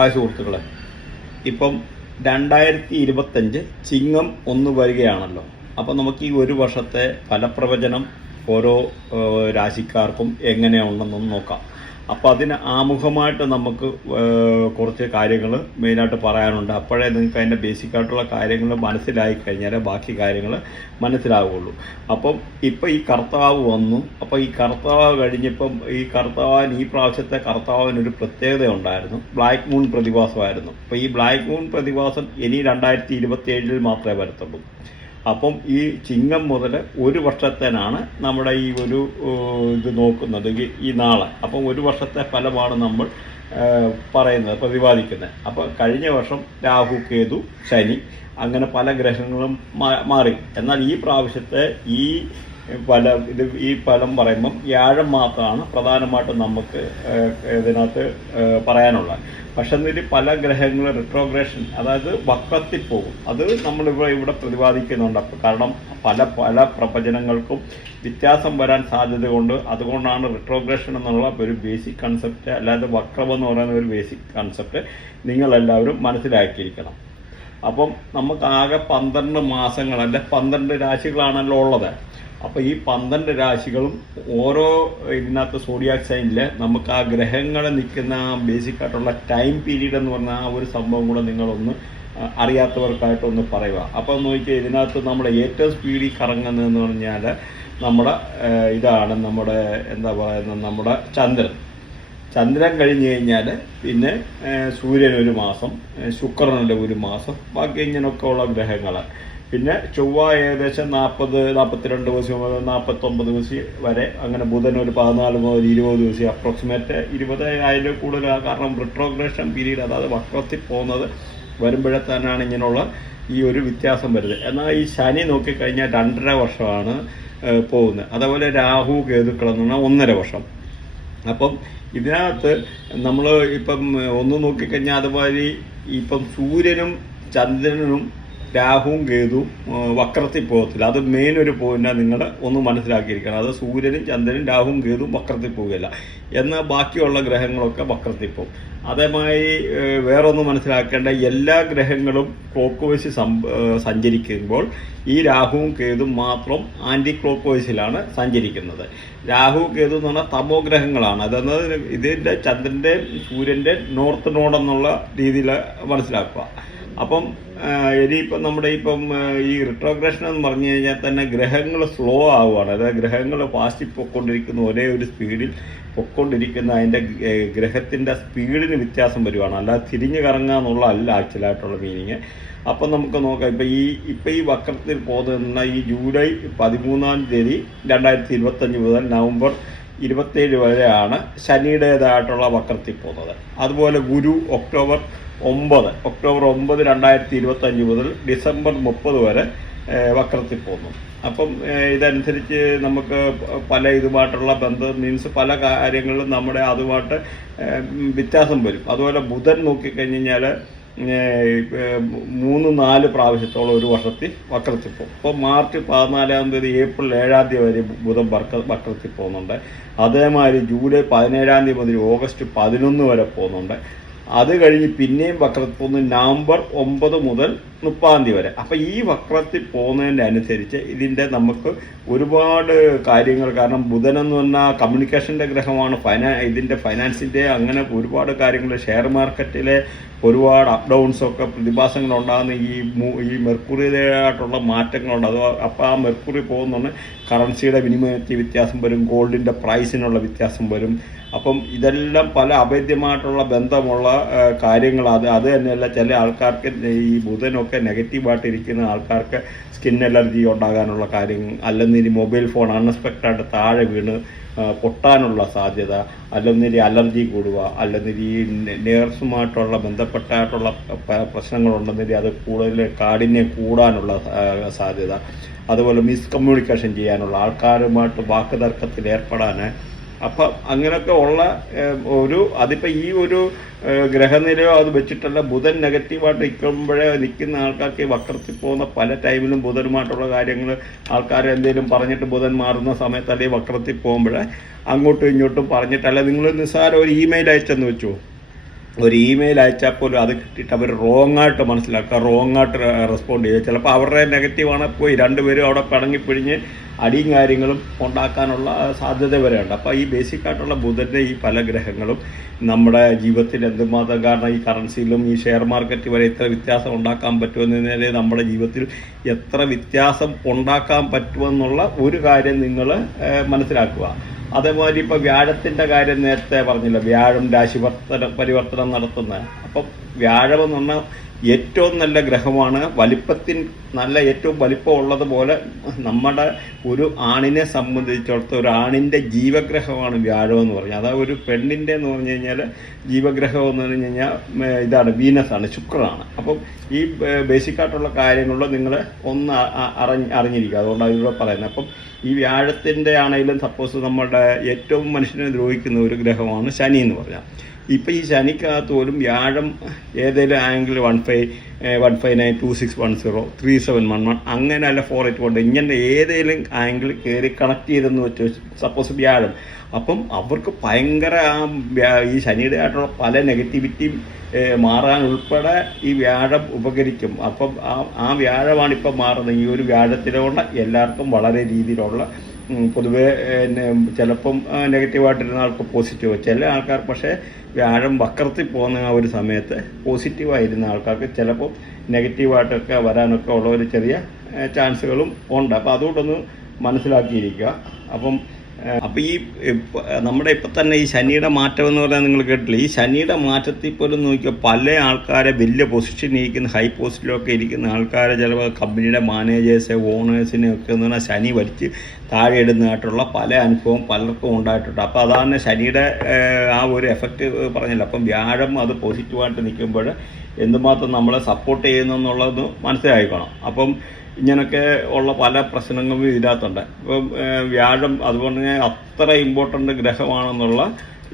Hi സുഹൃത്തുക്കളെ. ഇപ്പം രണ്ടായിരത്തി ഇരുപത്തഞ്ച് ചിങ്ങം ഒന്ന് വരികയാണല്ലോ. അപ്പം നമുക്ക് ഈ ഒരു വർഷത്തെ ഫലപ്രവചനം ഓരോ രാശിക്കാർക്കും എങ്ങനെയുണ്ടെന്നൊന്ന് നോക്കാം. അപ്പോൾ അതിന് ആമുഖമായിട്ട് നമുക്ക് കുറച്ച് കാര്യങ്ങൾ മെയിനായിട്ട് പറയാനുണ്ട്. അപ്പോഴേ നിങ്ങൾക്ക് അതിന്റെ ബേസിക് ആയിട്ടുള്ള കാര്യങ്ങൾ മനസ്സിലായി കഴിഞ്ഞാൽ ബാക്കി കാര്യങ്ങൾ മനസ്സിലാവുകയുള്ളൂ അപ്പം ഇപ്പം ഈ കർത്താവ് വന്നു. അപ്പോൾ ഈ കർത്താവ് കഴിഞ്ഞപ്പം ഈ കർത്താവിന് ഈ പ്രാവശ്യത്തെ കർത്താവിന് ഒരു പ്രത്യേകത ഉണ്ടായിരുന്നു. ബ്ലാക്ക് മൂൺ പ്രതിഭാസമായിരുന്നു അപ്പോൾ ഈ ബ്ലാക്ക് മൂൺ പ്രതിഭാസം ഇനി രണ്ടായിരത്തി ഇരുപത്തി മാത്രമേ വരത്തുള്ളൂ. അപ്പം ഈ ചിങ്ങം മുതൽ ഒരു വർഷത്തേനാണ് നമ്മുടെ ഈ ഒരു ഇത് നോക്കുന്നത് ഈ- നാളെ. അപ്പം ഒരു വർഷത്തെ ഫലമാണ് നമ്മൾ പറയുന്നത് പ്രതിപാദിക്കുന്നത്. അപ്പം കഴിഞ്ഞ വർഷം രാഹു കേതു ശനി അങ്ങനെ പല ഗ്രഹങ്ങളും മാറി. എന്നാൽ ഈ പ്രാവശ്യത്തെ ഈ ഫല ഇത് ഈ ഫലം പറയുമ്പം വ്യാഴം മാത്രമാണ് പ്രധാനമായിട്ടും നമുക്ക് ഇതിനകത്ത് പറയാനുള്ളത്. പക്ഷെ എന്നിട്ട് പല ഗ്രഹങ്ങളും റിട്രോഗ്രേഷൻ അതായത് വക്രത്തിൽ പോകും. അത് നമ്മളിവിടെ ഇവിടെ പ്രതിപാദിക്കുന്നുണ്ട്. കാരണം പല പല പ്രവചനങ്ങൾക്കും വ്യത്യാസം വരാൻ സാധ്യത കൊണ്ട് അതുകൊണ്ടാണ് റിട്രോഗ്രേഷൻ എന്നുള്ള ഒരു ബേസിക് കൺസെപ്റ്റ് അല്ലാതെ വക്രം എന്ന് പറയുന്ന ഒരു ബേസിക് കൺസെപ്റ്റ് നിങ്ങളെല്ലാവരും മനസ്സിലാക്കിയിരിക്കണം. അപ്പം നമുക്ക് ആകെ പന്ത്രണ്ട് മാസങ്ങൾ അല്ലെ പന്ത്രണ്ട് രാശികളാണല്ലോ ഉള്ളത്. അപ്പോൾ ഈ പന്ത്രണ്ട് രാശികളും ഓരോ ഇതിനകത്ത് സോഡിയാക് സൈനിൽ നമുക്ക് ആ ഗ്രഹങ്ങളെ നിൽക്കുന്ന ബേസിക് ആയിട്ടുള്ള ടൈം പീരീഡ് എന്ന് പറഞ്ഞ ആ ഒരു സംഭവം കൂടെ നിങ്ങളൊന്ന് അറിയാത്തവർക്കായിട്ടൊന്ന് പറയുക. അപ്പോൾ നോക്കിയാൽ ഇതിനകത്ത് നമ്മുടെ ഏറ്റവും സ്പീഡിൽ കറങ്ങുന്നതെന്ന് പറഞ്ഞാൽ നമ്മുടെ ഇതാണ് നമ്മുടെ എന്താ പറയുന്നത് നമ്മുടെ ചന്ദ്രൻ. ചന്ദ്രൻ കഴിഞ്ഞ് കഴിഞ്ഞാൽ പിന്നെ സൂര്യൻ ഒരു മാസം ശുക്രനുടെ ഒരു മാസം ബാക്കി ഇങ്ങനെയൊക്കെ ഉള്ള ഗ്രഹങ്ങൾ പിന്നെ ചൊവ്വ ഏകദേശം നാൽപ്പത് നാൽപ്പത്തിരണ്ട് ദിവസം മുതൽ നാൽപ്പത്തൊമ്പത് ദിവസം വരെ അങ്ങനെ ബുധൻ ഒരു പതിനാല് മുതൽ ഇരുപത് ദിവസം അപ്രോക്സിമേറ്റ് ഇരുപത് അതിൽ കൂടുതൽ കാരണം റിട്രോഗ്രേഷൻ പീരീഡ് അതായത് വക്രത്തിൽ പോകുന്നത് വരുമ്പോഴേ തന്നെയാണ് ഇങ്ങനെയുള്ള ഈ ഒരു വ്യത്യാസം വരുന്നത്. എന്നാൽ ഈ ശനി നോക്കിക്കഴിഞ്ഞാൽ രണ്ടര വർഷമാണ് പോകുന്നത്. അതേപോലെ രാഹു കേതുക്കളെന്ന് പറഞ്ഞാൽ ഒന്നര വർഷം. അപ്പം ഇതിനകത്ത് നമ്മൾ ഇപ്പം ഒന്ന് നോക്കിക്കഴിഞ്ഞാൽ അതുമാതിരി ഇപ്പം സൂര്യനും ചന്ദ്രനും രാഹുവും കേതുവും വക്രത്തിൽ പോകത്തില്ല. അത് മെയിൻ ഒരു നിങ്ങൾ ഒന്ന് മനസ്സിലാക്കിയിരിക്കണം. അത് സൂര്യനും ചന്ദ്രനും രാഹുവും കേതുവും വക്രത്തിൽ പോവുകയില്ല. എന്നാൽ ബാക്കിയുള്ള ഗ്രഹങ്ങളൊക്കെ വക്രത്തിൽ പോകും. അതേമായി വേറൊന്ന് മനസ്സിലാക്കേണ്ട എല്ലാ ഗ്രഹങ്ങളും ക്ലോക്ക് വൈസ് സഞ്ചരിക്കുമ്പോൾ ഈ രാഹുവും കേതും മാത്രം ആന്റി ക്ലോക്ക് വൈസിലാണ് സഞ്ചരിക്കുന്നത്. രാഹു കേതു എന്ന് പറഞ്ഞാൽ തമോ ഗ്രഹങ്ങളാണ്. അതെന്നത് ഇതിന്റെ ചന്ദ്രന്റെ സൂര്യന്റെ നോർത്ത് നോഡെന്നുള്ള രീതിയിൽ മനസ്സിലാക്കുക. അപ്പം ഇനി ഇനിയിപ്പം നമ്മുടെ ഇപ്പം ഈ റിട്രോഗ്രേഷൻ എന്ന് പറഞ്ഞു കഴിഞ്ഞാൽ തന്നെ ഗ്രഹങ്ങൾ സ്ലോ ആവുകയാണ്. അതായത് ഗ്രഹങ്ങൾ ഫാസ്റ്റിൽ പൊയ്ക്കൊണ്ടിരിക്കുന്ന ഒരേ ഒരു സ്പീഡിൽ പൊയ്ക്കൊണ്ടിരിക്കുന്ന അതിന്റെ ഗ്രഹത്തിന്റെ സ്പീഡിന് വ്യത്യാസം വരുവാണ്. അല്ലാതെ തിരിഞ്ഞു കറങ്ങുക എന്നുള്ള അല്ല ആക്ച്വലായിട്ടുള്ള മീനിങ് അപ്പം നമുക്ക് നോക്കാം. ഇപ്പം ഈ ഇപ്പം ഈ വക്രത്തിൽ പോകുന്ന ഈ ജൂലൈ പതിമൂന്നാം തീയതി രണ്ടായിരത്തി ഇരുപത്തഞ്ച് മുതൽ നവംബർ ഇരുപത്തേഴ് വരെയാണ് ശനിയുടേതായിട്ടുള്ള വക്രത്തിൽ പോകുന്നത്. അതുപോലെ ഗുരു ഒക്ടോബർ ഒമ്പത് ഒക്ടോബർ ഒമ്പത് രണ്ടായിരത്തി ഇരുപത്തഞ്ച് മുതൽ ഡിസംബർ മുപ്പത് വരെ വക്രത്തിൽ പോകുന്നു. അപ്പം ഇതനുസരിച്ച് നമുക്ക് പല ഇതുമായിട്ടുള്ള ബന്ധം മീൻസ് പല കാര്യങ്ങളിലും നമ്മുടെ അതുമായിട്ട് വ്യത്യാസം വരും. അതുപോലെ ബുധൻ നോക്കിക്കഴിഞ്ഞ് കഴിഞ്ഞാൽ മൂന്ന് നാല് പ്രാവശ്യത്തോളം ഒരു വർഷത്തിൽ വക്രത്തിൽ പോകും. ഇപ്പോൾ മാർച്ച് പതിനാലാം തീയതി ഏപ്രിൽ ഏഴാം തീയതി വരെ ബുധൻ വക്ര വക്രത്തിൽ പോകുന്നുണ്ട്. അതേമാതിരി ജൂലൈ പതിനേഴാം തീയതി മുതൽ ഓഗസ്റ്റ് പതിനൊന്ന് വരെ പോകുന്നുണ്ട്. അത് കഴിഞ്ഞ് പിന്നെയും വക്രത്തിൽ നിന്ന് നവംബർ ഒമ്പത് മുതൽ മുപ്പതാം തീയതി വരെ. അപ്പം ഈ വക്രത്തിൽ പോകുന്നതിന്റെ അനുസരിച്ച് ഇതിന്റെ നമുക്ക് ഒരുപാട് കാര്യങ്ങൾ കാരണം ബുധൻ എന്ന് പറഞ്ഞാൽ കമ്മ്യൂണിക്കേഷന്റെ ഗ്രഹമാണ് ഫൈനാ ഇതിന്റെ ഫൈനാൻസിന്റെ അങ്ങനെ ഒരുപാട് കാര്യങ്ങൾ ഷെയർ മാർക്കറ്റിലെ ഒരുപാട് അപ് ഡൗൺസൊക്കെ പ്രതിഭാസങ്ങൾ ഉണ്ടാകുന്ന ഈ ഈ മെർക്കുറിയുടേതായിട്ടുള്ള മാറ്റങ്ങളുണ്ട്. അത് അപ്പോൾ ആ മെർക്കുറി പോകുന്നുണ്ട് കറൻസിയുടെ വിനിമയത്തിൽ വ്യത്യാസം വരും ഗോൾഡിന്റെ പ്രൈസിനുള്ള വ്യത്യാസം വരും. അപ്പം ഇതെല്ലാം പല അഭേദ്യമായിട്ടുള്ള ബന്ധമുള്ള കാര്യങ്ങളാണ്. അത് അത് തന്നെയല്ല ചില ആൾക്കാർക്ക് ഈ ബുധനൊക്കെ നെഗറ്റീവായിട്ട് ഇരിക്കുന്ന ആൾക്കാർക്ക് സ്കിൻ അലർജി ഉണ്ടാകാനുള്ള കാര്യം അല്ലെങ്കിൽ മൊബൈൽ ഫോൺ അൺഎക്സ്പെക്റ്റഡ് താഴെ വീണ് പൊട്ടാനുള്ള സാധ്യത അല്ലെന്നിരി അലർജി കൂടുക അല്ലെന്നിരി നേഴ്സുമായിട്ടുള്ള ബന്ധപ്പെട്ടായിട്ടുള്ള പ്രശ്നങ്ങളുണ്ടെന്നിരി അത് കൂടുതൽ കാഠിന്യം കൂടാനുള്ള സാധ്യത. അതുപോലെ മിസ്കമ്മ്യൂണിക്കേഷൻ ചെയ്യാനുള്ള ആൾക്കാരുമായിട്ട് വാക്കുതർക്കത്തിൽ ഏർപ്പെടാൻ അപ്പം അങ്ങനെയൊക്കെ ഉള്ള ഒരു അതിപ്പോൾ ഈ ഒരു ഗ്രഹനിലയോ അത് വെച്ചിട്ടല്ല ബുധൻ നെഗറ്റീവായിട്ട് നിൽക്കുമ്പോഴേ നിൽക്കുന്ന ആൾക്കാർക്ക് വക്രത്തിൽ പോകുന്ന പല ടൈമിലും ബുധനുമായിട്ടുള്ള കാര്യങ്ങൾ ആൾക്കാർ എന്തെങ്കിലും പറഞ്ഞിട്ട് ബുധൻ മാറുന്ന സമയത്ത് അല്ലെങ്കിൽ വക്രത്തിൽ പോകുമ്പോഴേ അങ്ങോട്ടും ഇങ്ങോട്ടും പറഞ്ഞിട്ടല്ല നിങ്ങൾ നിസ്സാരം ഒരു ഇമെയിൽ അയച്ചെന്ന് വെച്ചു? ഒരു ഇമെയിൽ അയച്ചാൽ പോലും അത് കിട്ടിയിട്ട് അവർ റോങ് ആയിട്ട് മനസ്സിലാക്കുക റോങ് ആയിട്ട് റെസ്പോണ്ട് ചെയ്യുക. ചിലപ്പോൾ അവരുടെ നെഗറ്റീവാണ് പോയി രണ്ടുപേരും അവിടെ പിണങ്ങിപ്പിഴിഞ്ഞ് അടിയും കാര്യങ്ങളും ഉണ്ടാക്കാനുള്ള സാധ്യത വരെയുണ്ട്. അപ്പോൾ ഈ ബേസിക് ആയിട്ടുള്ള ബുധന്റെ ഈ പല ഗ്രഹങ്ങളും നമ്മുടെ ജീവിതത്തിൽ എന്തുമാത്രം കാരണം ഈ കറൻസിയിലും ഈ ഷെയർ മാർക്കറ്റ് വരെ എത്ര വ്യത്യാസം ഉണ്ടാക്കാൻ പറ്റുമെന്നതിനെ നമ്മുടെ ജീവിതത്തിൽ എത്ര വ്യത്യാസം ഉണ്ടാക്കാൻ പറ്റുമെന്നുള്ള ഒരു കാര്യം നിങ്ങൾ മനസ്സിലാക്കുക. അതേമാതിരി ഇപ്പോൾ വ്യാഴത്തിന്റെ കാര്യം നേരത്തെ പറഞ്ഞില്ല? വ്യാഴം രാശി പരിവർത്തനം നടത്തുന്ന അപ്പം വ്യാഴം എന്ന് പറഞ്ഞാൽ ഏറ്റവും നല്ല ഗ്രഹമാണ്. വലിപ്പത്തിൻ നല്ല ഏറ്റവും വലിപ്പം ഉള്ളതുപോലെ നമ്മുടെ ഒരു ആണിനെ സംബന്ധിച്ചിടത്തോളം ഒരു ആണിന്റെ ജീവഗ്രഹമാണ് വ്യാഴം എന്ന് പറഞ്ഞാൽ അതായത് ഒരു പെണ്ണിന്റെ എന്ന് പറഞ്ഞു കഴിഞ്ഞാൽ ജീവഗ്രഹം എന്ന് പറഞ്ഞു കഴിഞ്ഞാൽ ഇതാണ് വീനസാണ് ശുക്രനാണ്. അപ്പം ഈ ബേസിക്കായിട്ടുള്ള കാര്യങ്ങളിൽ നിങ്ങൾ ഒന്ന് അറിഞ്ഞ് അറിഞ്ഞിരിക്കുക. അതുകൊണ്ടാണ് ഇതിലൂടെ പറയുന്നത്. അപ്പം ഈ വ്യാഴത്തിന്റെ ആണെങ്കിലും സപ്പോസ് നമ്മുടെ ഏറ്റവും മനുഷ്യനെ ദ്രോഹിക്കുന്ന ഒരു ഗ്രഹമാണ് ശനി എന്ന് പറഞ്ഞാൽ. ഇപ്പം ഈ ശനിക്കകത്ത് പോലും വ്യാഴം ഏതെങ്കിലും angle one five one five nine two six one zero three seven one one അങ്ങനെ അല്ല ഫോർ എയ്റ്റ് കൊണ്ട് ഇങ്ങനെ ഏതെങ്കിലും ആംഗിൾ കയറി കണക്ട് ചെയ്തെന്ന് വെച്ച് സപ്പോസ് വ്യാഴം. അപ്പം അവർക്ക് ഭയങ്കര ഈ ശനിയുടെ ആയിട്ടുള്ള പല നെഗറ്റിവിറ്റി മാറാൻ ഉൾപ്പെടെ ഈ വ്യാഴം ഉപകരിക്കും. അപ്പം ആ ആ വ്യാഴമാണ് ഇപ്പം മാറുന്നത്. ഈ ഒരു വ്യാഴത്തിലുള്ള എല്ലാവർക്കും വളരെ രീതിയിലുള്ള പൊതുവേ ചിലപ്പം നെഗറ്റീവായിട്ടിരുന്ന ആൾക്ക് പോസിറ്റീവ് ചില ആൾക്കാർ പക്ഷേ വ്യാഴം വക്രത്തിൽ പോകുന്ന ആ ഒരു സമയത്ത് പോസിറ്റീവായിരുന്ന ആൾക്കാർക്ക് ചിലപ്പോൾ നെഗറ്റീവായിട്ടൊക്കെ വരാനൊക്കെ ഉള്ള ഒരു ചെറിയ ചാൻസുകളും ഉണ്ട്. അപ്പോൾ അതുകൊണ്ടൊന്ന് മനസ്സിലാക്കിയിരിക്കുക. അപ്പം അപ്പോൾ ഈ നമ്മുടെ ഇപ്പം തന്നെ ഈ ശനിയുടെ മാറ്റം എന്ന് പറഞ്ഞാൽ നിങ്ങൾ കേട്ടില്ല ഈ ശനിയുടെ മാറ്റത്തിൽ പോലും നോക്കിയാൽ പല ആൾക്കാരെ വലിയ പൊസിഷനിൽ ഇരിക്കുന്ന ഹൈ പോസ്റ്റിലൊക്കെ ഇരിക്കുന്ന ആൾക്കാരെ ചിലപ്പോൾ കമ്പനിയുടെ മാനേജേഴ്സ് ഓണേഴ്സിനെ ഒക്കെ എന്ന് പറഞ്ഞാൽ ശനി വലിച്ച് താഴെ ഇടുന്നതായിട്ടുള്ള പല അനുഭവം പലർക്കും ഉണ്ടായിട്ടുണ്ട്. അപ്പോൾ അതാണ് ശനിയുടെ ആ ഒരു എഫക്റ്റ് പറഞ്ഞില്ല. അപ്പം വ്യാഴം അത് പോസിറ്റീവായിട്ട് നിൽക്കുമ്പോൾ എന്തുമാത്രം നമ്മളെ സപ്പോർട്ട് ചെയ്യുന്നു എന്നുള്ളത് മനസ്സിലായിക്കണം. അപ്പം ഇങ്ങനൊക്കെ ഉള്ള പല പ്രശ്നങ്ങളും ഇതിനകത്തുണ്ട്. ഇപ്പം വ്യാഴം അതുപോലെ തന്നെ അത്ര ഇമ്പോർട്ടന്റ് ഗ്രഹമാണെന്നുള്ള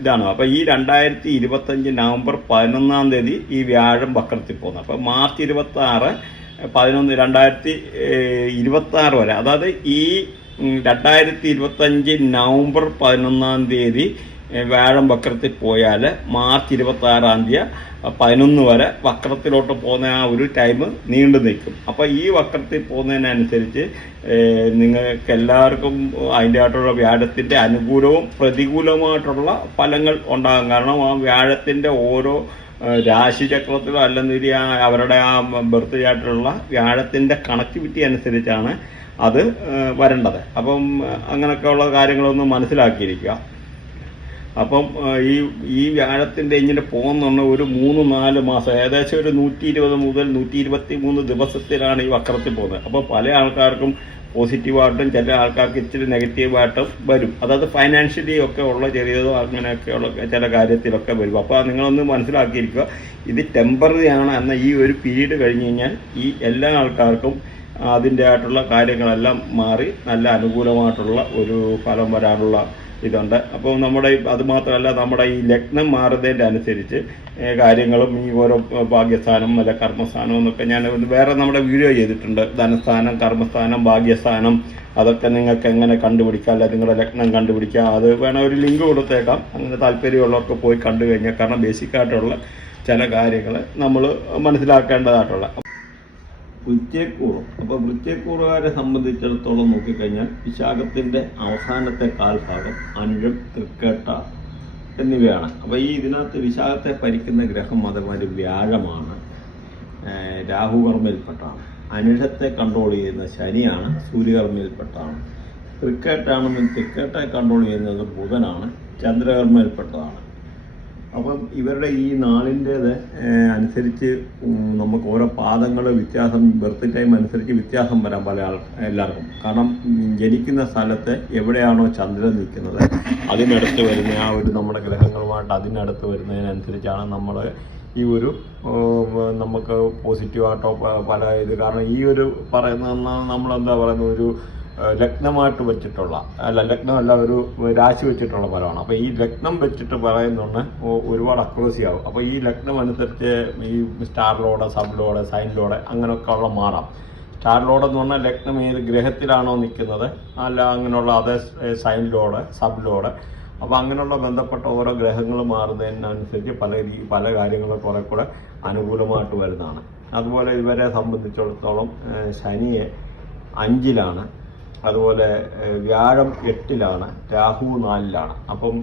ഇതാണ്. അപ്പോൾ ഈ രണ്ടായിരത്തി ഇരുപത്തഞ്ച് നവംബർ പതിനൊന്നാം തീയതി ഈ വ്യാഴം വക്രത്തിൽ പോകുന്നത് അപ്പോൾ മാർച്ച് ഇരുപത്തി ആറ് പതിനൊന്ന് രണ്ടായിരത്തി ഇരുപത്തി ആറ് വരെ. അതായത് ഈ രണ്ടായിരത്തി ഇരുപത്തഞ്ച് നവംബർ പതിനൊന്നാം തീയതി വ്യാഴം വക്രത്തിൽ പോയാൽ മാർച്ച് ഇരുപത്തി ആറാം തീയതി പതിനൊന്ന് വരെ വക്രത്തിലോട്ട് പോകുന്ന ആ ഒരു ടൈം നീണ്ടു നിൽക്കും. അപ്പോൾ ഈ വക്രത്തിൽ പോകുന്നതിനനുസരിച്ച് നിങ്ങൾക്ക് എല്ലാവർക്കും അതിന്റെ ആയിട്ടുള്ള വ്യാഴത്തിന്റെ അനുകൂലവും പ്രതികൂലവുമായിട്ടുള്ള ഫലങ്ങൾ ഉണ്ടാകും. കാരണം ആ വ്യാഴത്തിന്റെ ഓരോ രാശിചക്രത്തിലോ അല്ലെന്നിരി ആ അവരുടെ ആ ബർത്ത് ചാർട്ടിലുള്ള വ്യാഴത്തിന്റെ കണക്ടിവിറ്റി അനുസരിച്ചാണ് അത് വരേണ്ടത്. അപ്പം അങ്ങനെയൊക്കെയുള്ള കാര്യങ്ങളൊന്ന് മനസ്സിലാക്കിയിരിക്കുക. അപ്പം ഈ ഈ വ്യാഴത്തിന്റെ ഇങ്ങനെ പോകുന്നുണ്ട് ഒരു മൂന്ന് നാല് മാസം ഏകദേശം ഒരു നൂറ്റി ഇരുപത് മുതൽ നൂറ്റി ഇരുപത്തി മൂന്ന് ദിവസത്തിലാണ് ഈ വക്രത്തിൽ പോകുന്നത്. അപ്പോൾ പല ആൾക്കാർക്കും പോസിറ്റീവായിട്ടും ചില ആൾക്കാർക്ക് ഇച്ചിരി നെഗറ്റീവായിട്ടും വരും. അതായത് ഫൈനാൻഷ്യലി ഒക്കെ ഉള്ള ചെറിയതോ അങ്ങനെയൊക്കെയുള്ള ചില കാര്യത്തിലൊക്കെ വരും. അപ്പോൾ നിങ്ങളൊന്ന് മനസ്സിലാക്കിയിരിക്കുക ഇത് ടെമ്പററി ആണ് എന്ന ഈ ഒരു പീരീഡ് കഴിഞ്ഞ് കഴിഞ്ഞാൽ ഈ എല്ലാ ആൾക്കാർക്കും അതിന്റെ ആയിട്ടുള്ള കാര്യങ്ങളെല്ലാം മാറി നല്ല അനുകൂലമായിട്ടുള്ള ഒരു ഫലം വരാനുള്ള ഇതുണ്ട്. അപ്പോൾ നമ്മുടെ അത് മാത്രമല്ല നമ്മുടെ ഈ ലഗ്നം മാറുന്നതിന്റെ അനുസരിച്ച് കാര്യങ്ങളും ഈ ഓരോ ഭാഗ്യസ്ഥാനം അല്ല കർമ്മസ്ഥാനം എന്നൊക്കെ ഞാൻ വേറെ നമ്മുടെ വീഡിയോ ചെയ്തിട്ടുണ്ട്. ധനസ്ഥാനം കർമ്മസ്ഥാനം ഭാഗ്യസ്ഥാനം അതൊക്കെ നിങ്ങൾക്ക് എങ്ങനെ കണ്ടുപിടിക്കാം അല്ല നിങ്ങളുടെ ലഗ്നം കണ്ടുപിടിക്കാം അത് വേണം ഒരു ലിങ്ക് കൊടുത്തേക്കാം. അങ്ങനെ താല്പര്യമുള്ളവർക്ക് പോയി കണ്ടു കഴിഞ്ഞാൽ കാരണം ബേസിക്കായിട്ടുള്ള ചില കാര്യങ്ങൾ നമ്മൾ മനസ്സിലാക്കേണ്ടതായിട്ടുള്ള വൃത്തിയക്കൂറും അപ്പോൾ വൃത്യക്കൂറുകാരെ സംബന്ധിച്ചിടത്തോളം നോക്കിക്കഴിഞ്ഞാൽ വിശാഖത്തിന്റെ അവസാനത്തെ കാൽഭാഗം അഞ്ചം തൃക്കേട്ട എന്നിവയാണ്. അപ്പോൾ ഈ ഇതിനകത്ത് വിശാഖത്തെ ഭരിക്കുന്ന ഗ്രഹം അതേമാതിരി വ്യാഴമാണ്. രാഹുകർമ്മയിൽപ്പെട്ടാണ് രാഹു കർമ്മയിൽപ്പെട്ടാണ് അനിഴത്തെ കൺട്രോൾ ചെയ്യുന്ന ശനിയാണ് സൂര്യകർമ്മയിൽപ്പെട്ടാണ് തൃക്കേട്ടാണെന്നും തൃക്കേട്ടെ കൺട്രോൾ ചെയ്യുന്നത് ബുധനാണ്. ചന്ദ്രകർമ്മയിൽപ്പെട്ടതാണ് അപ്പം ഇവരുടെ ഈ നാളിന്റേത് അനുസരിച്ച് നമുക്ക് ഓരോ പാദങ്ങൾ വ്യത്യാസം ബർത്ത് ടൈം അനുസരിച്ച് വ്യത്യാസം വരാൻ പല എല്ലാവർക്കും. കാരണം ജനിക്കുന്ന സ്ഥലത്ത് എവിടെയാണോ ചന്ദ്രൻ നിൽക്കുന്നത് അതിനടുത്ത് വരുന്ന ആ ഒരു നമ്മുടെ ഗ്രഹങ്ങളുമായിട്ട് അതിനടുത്ത് വരുന്നതിനനുസരിച്ചാണ് നമ്മൾ ഈ ഒരു നമുക്ക് പോസിറ്റീവായിട്ടോ പല ഇത്. കാരണം ഈ ഒരു പറയുന്ന നമ്മളെന്താ പറയുന്ന ഒരു ലഗ്നമായിട്ട് വെച്ചിട്ടുള്ള അല്ല ലഗ്നമല്ല ഒരു രാശി വെച്ചിട്ടുള്ള ഫലമാണ്. അപ്പോൾ ഈ ലഗ്നം വെച്ചിട്ട് പറയുന്നുണ്ട് ഒരുപാട് അക്രോസി ആവും. അപ്പോൾ ഈ ലഗ്നം അനുസരിച്ച് ഈ സ്റ്റാർ ലോഡ് സബ് സൈൻ അങ്ങനെയൊക്കെ ഉള്ള മാറാം. സ്റ്റാർ ലോഡ് എന്ന് പറഞ്ഞാൽ ലഗ്നം ഏത് ഗ്രഹത്തിലാണോ നിൽക്കുന്നത് അല്ല അങ്ങനെയുള്ള അതേ സൈൻ ലോഡ് സബ് ലോഡ് അപ്പോൾ അങ്ങനെയുള്ള ബന്ധപ്പെട്ട ഓരോ ഗ്രഹങ്ങൾ മാറുന്നതിനനുസരിച്ച് പല രീതി പല കാര്യങ്ങളും കുറെ കൂടെ അനുകൂലമായിട്ട് വരുന്നതാണ്. അതുപോലെ ഇവരെ സംബന്ധിച്ചിടത്തോളം ശനിയെ അഞ്ചിലാണ്. അതുപോലെ വ്യാഴം എട്ടിലാണ് രാഹു നാലിലാണ്. അപ്പം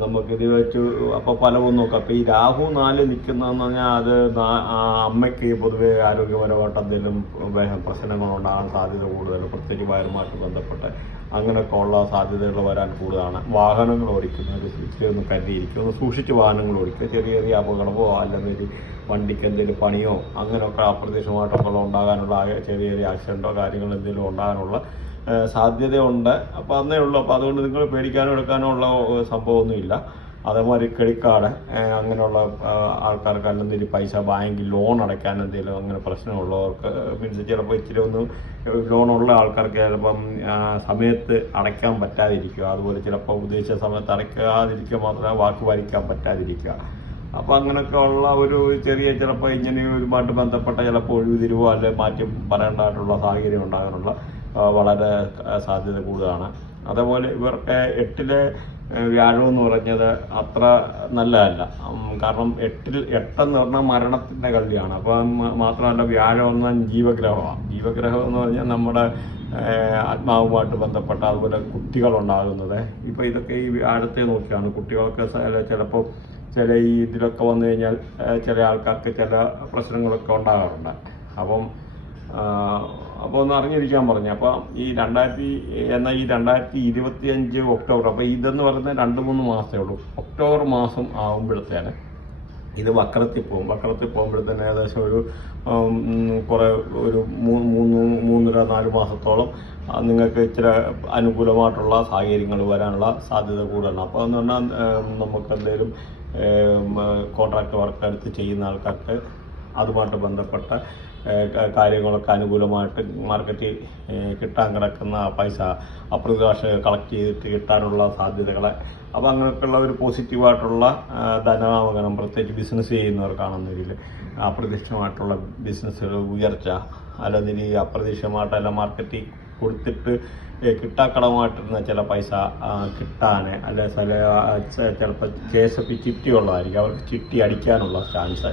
നമുക്ക് നമുക്കിത് വെച്ച് അപ്പോൾ പലവും നോക്കാം. അപ്പോൾ ഈ രാഹു നാല് നിൽക്കുന്നതെന്ന് പറഞ്ഞാൽ അത് അമ്മയ്ക്ക് പൊതുവെ ആരോഗ്യപരമായിട്ട് എന്തെങ്കിലും പ്രശ്നങ്ങളുണ്ടാകാൻ സാധ്യത കൂടുതൽ പ്രത്യേകിച്ച് വയറുമായിട്ട് ബന്ധപ്പെട്ട് അങ്ങനെയൊക്കെ ഉള്ള സാധ്യതകൾ വരാൻ കൂടുതലാണ്. വാഹനങ്ങൾ ഓടിക്കുന്നത് ഇച്ചിരി ഒന്ന് കരുതിയിരിക്കും. ഒന്ന് സൂക്ഷിച്ച് വാഹനങ്ങൾ ഓടിക്കുക. ചെറിയ ചെറിയ അപകടമോ അല്ലെങ്കിൽ വണ്ടിക്ക് എന്തെങ്കിലും പണിയോ അങ്ങനെയൊക്കെ അപ്രത്യക്ഷമായിട്ടൊക്കെ ഉണ്ടാകാനുള്ള ചെറിയ ചെറിയ ആക്സിഡന്റോ കാര്യങ്ങളോ എന്തെങ്കിലും ഉണ്ടാകാനുള്ള സാധ്യതയുണ്ട്. അപ്പോൾ അന്നേ ഉള്ളൂ. അപ്പോൾ അതുകൊണ്ട് നിങ്ങൾ പേടിക്കാനോ എടുക്കാനോ ഉള്ള സംഭവമൊന്നുമില്ല. അതേമാതിരി ക്രെഡിറ്റ് കാർഡ് അങ്ങനെയുള്ള ആൾക്കാർക്ക് അല്ലെന്തെങ്കിലും പൈസ ബാങ്കിൽ ലോൺ അടയ്ക്കാൻ എന്തെങ്കിലും അങ്ങനെ പ്രശ്നമുള്ളവർക്ക് മീൻസ് ചിലപ്പോൾ ഇച്ചിരി ഒന്ന് ലോണുള്ള ആൾക്കാർക്ക് ചിലപ്പം സമയത്ത് അടയ്ക്കാൻ പറ്റാതിരിക്കുക. അതുപോലെ ചിലപ്പോൾ ഉദ്ദേശിച്ച സമയത്ത് അടയ്ക്കാതിരിക്കുക മാത്രമേ വാക്ക് പാലിക്കാൻ പറ്റാതിരിക്കുക. അപ്പോൾ അങ്ങനെയൊക്കെ ഉള്ള ഒരു ചെറിയ ചിലപ്പോൾ ഇങ്ങനെ ഒരുപാട് ബന്ധപ്പെട്ട ചിലപ്പോൾ ഒഴിവ് തിരിവോ അല്ലെങ്കിൽ മാറ്റി പറയേണ്ടതായിട്ടുള്ള സാഹചര്യം ഉണ്ടാകാനുള്ള വളരെ സാധ്യത കൂടുതലാണ്. അതേപോലെ ഇവർക്ക് എട്ടിലെ വ്യാഴം എന്ന് പറഞ്ഞത് അത്ര നല്ലതല്ല. കാരണം എട്ടിൽ എട്ടെന്ന് പറഞ്ഞാൽ മരണത്തിന്റെ കള്ളിയാണ് അപ്പം മാത്രമല്ല വ്യാഴം എന്നാൽ ജീവഗ്രഹമാണ്. ജീവഗ്രഹം എന്ന് പറഞ്ഞാൽ നമ്മുടെ ആത്മാവുമായിട്ട് ബന്ധപ്പെട്ട അതുപോലെ കുട്ടികളുണ്ടാകുന്നത്. ഇപ്പോൾ ഇതൊക്കെ ഈ വ്യാഴത്തെ നോക്കിയാണ്. കുട്ടികൾക്ക് ചിലപ്പോൾ ചില ഈ ഇതിലൊക്കെ വന്നു കഴിഞ്ഞാൽ ചില ആൾക്കാർക്ക് ചില പ്രശ്നങ്ങളൊക്കെ ഉണ്ടാകാറുണ്ട്. അപ്പം അപ്പോൾ ഒന്ന് അറിഞ്ഞിരിക്കാൻ പറഞ്ഞു. അപ്പോൾ ഈ രണ്ടായിരത്തി എന്നാൽ ഈ രണ്ടായിരത്തി ഇരുപത്തി അഞ്ച് ഒക്ടോബർ അപ്പോൾ ഇതെന്ന് പറയുന്നത് രണ്ട് മൂന്ന് മാസമേ ഉള്ളൂ. ഒക്ടോബർ മാസം ആകുമ്പോഴത്തേന് ഇത് വക്രത്തിൽ പോകും. വക്രത്തിൽ പോകുമ്പോഴത്തേന് ഏകദേശം ഒരു കുറേ ഒരു മൂന്ന് മൂന്ന് മൂന്നര നാല് മാസത്തോളം നിങ്ങൾക്ക് ഇച്ചിരി അനുകൂലമായിട്ടുള്ള സാഹചര്യങ്ങൾ വരാനുള്ള സാധ്യത കൂടുതലാണ്. അപ്പോൾ എന്ന് പറഞ്ഞാൽ നമുക്ക് എന്തെങ്കിലും കോൺട്രാക്ട് വർക്ക് എടുത്ത് ചെയ്യുന്ന ആൾക്കാർക്ക് അതുമായിട്ട് ബന്ധപ്പെട്ട കാര്യങ്ങളൊക്കെ അനുകൂലമായിട്ട് മാർക്കറ്റിൽ കിട്ടാൻ കിടക്കുന്ന പൈസ അപ്രതിഭാഷ കളക്ട് ചെയ്തിട്ട് കിട്ടാനുള്ള സാധ്യതകളെ. അപ്പോൾ അങ്ങനെയൊക്കെയുള്ള ഒരു പോസിറ്റീവായിട്ടുള്ള ആ, ധനാവകനം പ്രത്യേകിച്ച് ബിസിനസ് ചെയ്യുന്നവർക്കാണെന്ന രീതിയിൽ അപ്രതീക്ഷിതമായിട്ടുള്ള ബിസിനസ്സുകൾ ഉയർച്ച അല്ലെങ്കിൽ ഈ അപ്രതീക്ഷിതമായിട്ടല്ല മാർക്കറ്റിൽ കൊടുത്തിട്ട് കിട്ടാക്കടമായിട്ടിരുന്ന ചില പൈസ കിട്ടാൻ അല്ലെ ചില ചിലപ്പോൾ കേസൊക്കെ ചിട്ടി ഉള്ളതായിരിക്കും. അവർക്ക് ചിട്ടി അടിക്കാനുള്ള ചാൻസ്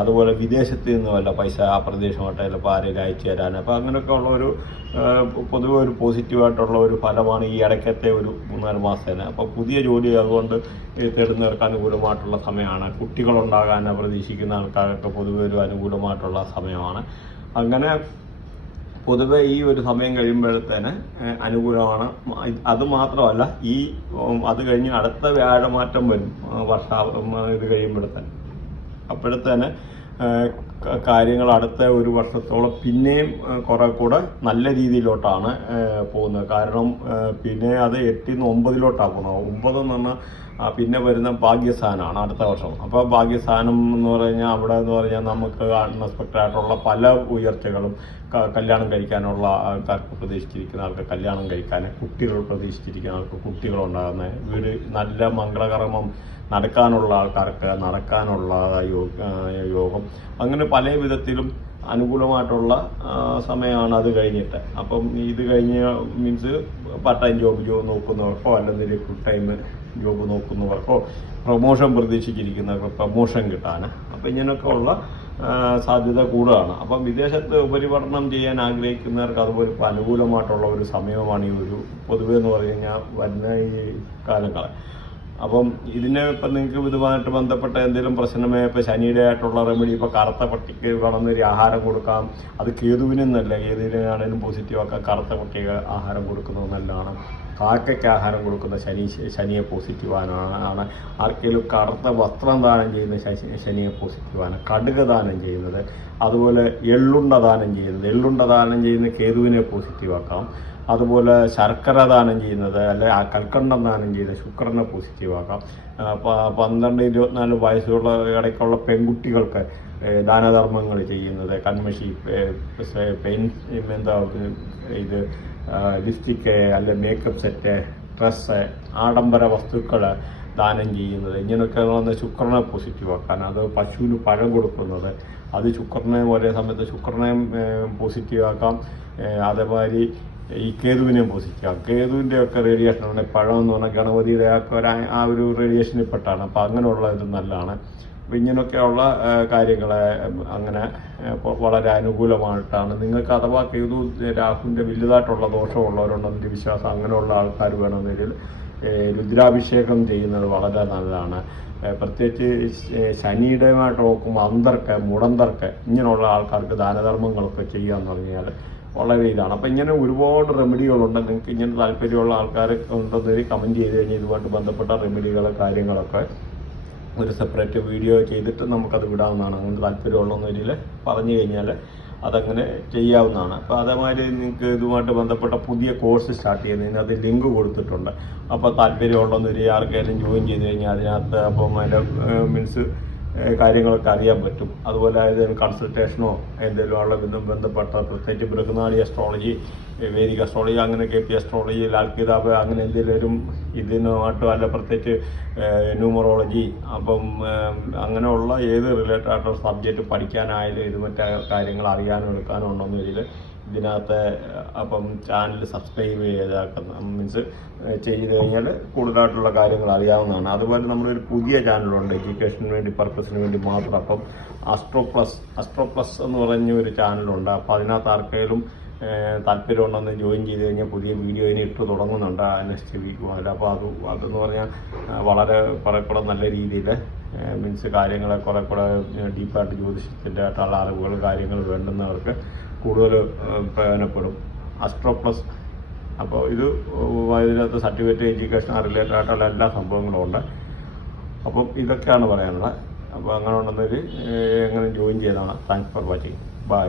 അതുപോലെ വിദേശത്ത് നിന്ന് വല്ല പൈസ ആ പ്രദേശമായിട്ട് ചിലപ്പോൾ ആരെങ്കിലും അയച്ചു തരാൻ. അപ്പോൾ അങ്ങനെയൊക്കെ ഉള്ള ഒരു പൊതുവെ ഒരു പോസിറ്റീവായിട്ടുള്ള ഒരു ഫലമാണ് ഈ ഇടയ്ക്കത്തെ ഒരു മൂന്നാൽ മാസത്തേന് അപ്പോൾ പുതിയ ജോലി അതുകൊണ്ട് തേടുന്നവർക്ക് അനുകൂലമായിട്ടുള്ള സമയമാണ്. കുട്ടികളുണ്ടാകാൻ പ്രതീക്ഷിക്കുന്ന ആൾക്കാർക്ക് പൊതുവെ ഒരു അനുകൂലമായിട്ടുള്ള സമയമാണ്. അങ്ങനെ പൊതുവെ ഈ ഒരു സമയം കഴിയുമ്പോഴത്തേന് അനുകൂലമാണ്. അത് മാത്രമല്ല ഈ അത് കഴിഞ്ഞ് അടുത്ത വ്യാഴമാറ്റം വരും വർഷ ഇത് കഴിയുമ്പോഴത്തേന്. അപ്പോഴത്തേന് കാര്യങ്ങൾ അടുത്ത ഒരു വർഷത്തോളം പിന്നെയും കുറെ കൂടെ നല്ല രീതിയിലോട്ടാണ് പോകുന്നത്. കാരണം പിന്നെ അത് എട്ടിൽ നിന്ന് ഒമ്പതിലോട്ടാണ് പോകുന്നത്. ഒമ്പത് എന്ന് പറഞ്ഞാൽ പിന്നെ വരുന്ന ഭാഗ്യസ്ഥാനമാണ് അടുത്ത വർഷം. അപ്പോൾ ഭാഗ്യസ്ഥാനം എന്ന് പറഞ്ഞാൽ അവിടെ എന്ന് പറഞ്ഞാൽ നമുക്ക് അൺഎക്സ്പെക്റ്റഡ് ആയിട്ടുള്ള പല ഉയർച്ചകളും കല്യാണം കഴിക്കാനുള്ള ആൾക്കാർക്ക് പ്രതീക്ഷിച്ചിരിക്കുന്ന ആൾക്ക് കല്യാണം കഴിക്കാൻ കുട്ടികൾ പ്രതീക്ഷിച്ചിരിക്കുന്ന ആൾക്ക് കുട്ടികളുണ്ടാകുന്നത് വീട് നല്ല മംഗളകർമ്മം നടക്കാനുള്ള ആൾക്കാർക്ക് നടക്കാനുള്ള യോഗം. അങ്ങനെ പല വിധത്തിലും അനുകൂലമായിട്ടുള്ള സമയമാണ് അത് കഴിഞ്ഞിട്ട്. അപ്പം ഇത് കഴിഞ്ഞ് means part time job job നോക്കുന്നവർക്കോ അല്ലെങ്കിൽ ഫുൾ ടൈം ജോബ് നോക്കുന്നവർക്കോ പ്രൊമോഷൻ പ്രതീക്ഷിച്ചിരിക്കുന്നവർക്ക് പ്രൊമോഷൻ കിട്ടാൻ അപ്പം ഇങ്ങനെയൊക്കെ ഉള്ള സാധ്യത കൂടുതലാണ്. അപ്പം വിദേശത്ത് ഉപരിപഠനം ചെയ്യാൻ ആഗ്രഹിക്കുന്നവർക്ക് അതുപോലെ ഇപ്പോൾ അനുകൂലമായിട്ടുള്ള ഒരു സമയമാണ് ഈ ഒരു പൊതുവേ എന്ന് പറഞ്ഞു കഴിഞ്ഞാൽ വരുന്ന ഈ കാലങ്ങൾ അപ്പം ഇതിനെ ഇപ്പം നിങ്ങൾക്ക് ഇതുമായിട്ട് ബന്ധപ്പെട്ട എന്തെങ്കിലും പ്രശ്നമേ ഇപ്പം ശനിയുടെ ആയിട്ടുള്ള റെമഡി ഇപ്പോൾ കറുത്ത പട്ടിക്ക് കടന്നൊരു ആഹാരം കൊടുക്കാം. അത് കേതുവിനെന്നല്ല ഏതിനാണേലും പോസിറ്റീവ് ആക്കാം കറുത്ത പട്ടിക്ക് ആഹാരം കൊടുക്കുന്നത് നല്ലതാണ്. കാക്കയ്ക്ക് ആഹാരം കൊടുക്കുന്ന ശനി ശനിയെ പോസിറ്റീവാനാണ് ആണ്. ആർക്കെങ്കിലും കറുത്ത വസ്ത്രം ദാനം ചെയ്യുന്ന ശനി ശനിയെ പോസിറ്റീവാണ് കടുക് ദാനം ചെയ്യുന്നത്. അതുപോലെ എള്ളുണ്ട ദാനം ചെയ്യുന്നത്. എള്ളുണ്ട ദാനം ചെയ്യുന്ന കേതുവിനെ പോസിറ്റീവാക്കാം അതുപോലെ ശർക്കര ദാനം ചെയ്യുന്നത് അല്ലെ ആ കൽക്കണ്ടം ദാനം ചെയ്ത് ശുക്രനെ പോസിറ്റീവാക്കാം പന്ത്രണ്ട് ഇരുപത്തിനാല് വയസ്സുള്ള ഇടയ്ക്കുള്ള പെൺകുട്ടികൾക്ക് ദാനധർമ്മങ്ങൾ ചെയ്യുന്നത് കൺമഷി പെയിൻ എന്താ ഇത് ലിപ്സ്റ്റിക്ക് അല്ലെ മേക്കപ്പ് സെറ്റ് ഡ്രസ്സ് ആഡംബര വസ്തുക്കൾ ദാനം ചെയ്യുന്നത് ഇങ്ങനെയൊക്കെ വന്ന് ശുക്രനെ പോസിറ്റീവാക്കാൻ അത് പശുവിന് പഴം കൊടുക്കുന്നത് അത് ശുക്രനെ ഒരേ സമയത്ത് ശുക്രനെ പോസിറ്റീവാക്കാം ആക്കാം. അതേമാതിരി ഈ കേതുവിനെ പോസിക്കാം കേതുവിന്റെ ഒക്കെ റേഡിയേഷൻ ആണ് പഴം എന്ന് പറഞ്ഞാൽ ഗണപതിയുടെ ഒരു ആ- ഒരു റേഡിയേഷനിൽ പെട്ടാണ്. അപ്പോൾ അങ്ങനെയുള്ള ഇത് നല്ലതാണ്. അപ്പോൾ ഇങ്ങനെയൊക്കെയുള്ള കാര്യങ്ങളെ അങ്ങനെ വളരെ അനുകൂലമായിട്ടാണ്. നിങ്ങൾക്ക് അഥവാ കേതു രാഹുവിന്റെ വലുതായിട്ടുള്ള ദോഷമുള്ളവരുണ്ടെന്നൊരു വിശ്വാസം അങ്ങനെയുള്ള ആൾക്കാർ വേണമെന്നതിൽ രുദ്രാഭിഷേകം ചെയ്യുന്നത് വളരെ നല്ലതാണ്. പ്രത്യേകിച്ച് ശനിയുടേതുമായിട്ട് നോക്കുമ്പോൾ അന്തർക്ക് മുടന്തർക്ക് ഇങ്ങനെയുള്ള ആൾക്കാർക്ക് ദാനധർമ്മങ്ങളൊക്കെ ചെയ്യുക എന്ന് പറഞ്ഞാൽ വളരെ ഇതാണ്. അപ്പം ഇങ്ങനെ ഒരുപാട് റെമഡികളുണ്ട്. നിങ്ങൾക്ക് ഇങ്ങനെ താല്പര്യമുള്ള ആൾക്കാർ ഉണ്ടെന്നൊരു കമന്റ് ചെയ്ത് കഴിഞ്ഞാൽ ഇതുമായിട്ട് ബന്ധപ്പെട്ട റെമഡികൾ കാര്യങ്ങളൊക്കെ ഒരു സെപ്പറേറ്റ് വീഡിയോ ചെയ്തിട്ട് നമുക്കത് വിടാവുന്നതാണ്. അങ്ങനെ താല്പര്യമുള്ളതെന്ന് രീതിയിൽ പറഞ്ഞു കഴിഞ്ഞാൽ അതങ്ങനെ ചെയ്യാവുന്നതാണ്. അപ്പോൾ അതേമാതിരി നിങ്ങൾക്ക് ഇതുമായിട്ട് ബന്ധപ്പെട്ട പുതിയ കോഴ്സ് സ്റ്റാർട്ട് ചെയ്യുന്നതിന് അത് ലിങ്ക് കൊടുത്തിട്ടുണ്ട്. അപ്പോൾ താല്പര്യമുള്ളതെന്ന് ഒരു ആർക്കെങ്കിലും ജോയിൻ ചെയ്ത് കഴിഞ്ഞാൽ അതിനകത്ത് അപ്പം അതിന്റെ മീൻസ് കാര്യങ്ങളൊക്കെ അറിയാൻ പറ്റും. അതുപോലെ ഏതെങ്കിലും കൺസൾട്ടേഷനോ എന്തെങ്കിലും ഉള്ള ഇതും ബന്ധപ്പെട്ട പ്രത്യേകിച്ച് ബൃഹനാടി അസ്ട്രോളജി വേദിക അസ്ട്രോളജി അങ്ങനെ K P astrology Lal Kitab അങ്ങനെ എന്തെങ്കിലും ഇതിനുമായിട്ട് അല്ല പ്രത്യേകിച്ച് ന്യൂമറോളജി അപ്പം അങ്ങനെയുള്ള ഏത് റിലേറ്റഡ് ആയിട്ടുള്ള സബ്ജക്റ്റ് പഠിക്കാനായാലും ഇത് മറ്റേ കാര്യങ്ങൾ അറിയാനും എടുക്കാനും ഉണ്ടെന്ന് ഇതിൽ ഇതിനകത്ത് അപ്പം ചാനൽ സബ്സ്ക്രൈബ് ചെയ്താക്കുന്ന മീൻസ് ചെയ്ത് കഴിഞ്ഞാൽ കൂടുതലായിട്ടുള്ള കാര്യങ്ങൾ അറിയാവുന്നതാണ്. അതുപോലെ നമ്മളൊരു പുതിയ ചാനലുണ്ട് എഡ്യൂക്കേഷന് വേണ്ടി പർപ്പസിന് വേണ്ടി മാത്രം. അപ്പം അസ്ട്രോ പ്ലസ് അസ്ട്രോ പ്ലസ് എന്ന് പറഞ്ഞ ഒരു ചാനലുണ്ട് അപ്പോൾ അതിനകത്ത് ആർക്കെങ്കിലും താല്പര്യമുണ്ടെന്ന് ജോയിൻ ചെയ്ത് കഴിഞ്ഞാൽ പുതിയ വീഡിയോ ഇനി ഇട്ട് തുടങ്ങുന്നുണ്ട് നെക്സ്റ്റ് വീക്ക് മുതൽ അപ്പോൾ അത് അതെന്ന് പറഞ്ഞാൽ വളരെ കുറെ കൂടെ നല്ല രീതിയിൽ മീൻസ് കാര്യങ്ങളെ കുറെ കൂടെ ഡീപ്പായിട്ട് ജ്യോതിഷത്തിന്റെ ആയിട്ടുള്ള അറിവുകൾ കാര്യങ്ങൾ വേണ്ടുന്നവർക്ക് കൂടുതൽ പ്രയോജനപ്പെടും. അസ്ട്രോ പ്ലസ് അപ്പോൾ ഇത് ഇതിനകത്ത് സർട്ടിഫിക്കറ്റ് എഡ്യൂക്കേഷൻ റിലേറ്റഡ് ആയിട്ടുള്ള എല്ലാ സംഭവങ്ങളും ഉണ്ട്. അപ്പം ഇതൊക്കെയാണ് പറയാനുള്ളത്. അപ്പോൾ അങ്ങനെ ഉണ്ടെന്നൊരു എങ്ങനെ ജോയിൻ ചെയ്താണ് താങ്ക്സ് ഫോർ വാച്ചിങ് ബൈ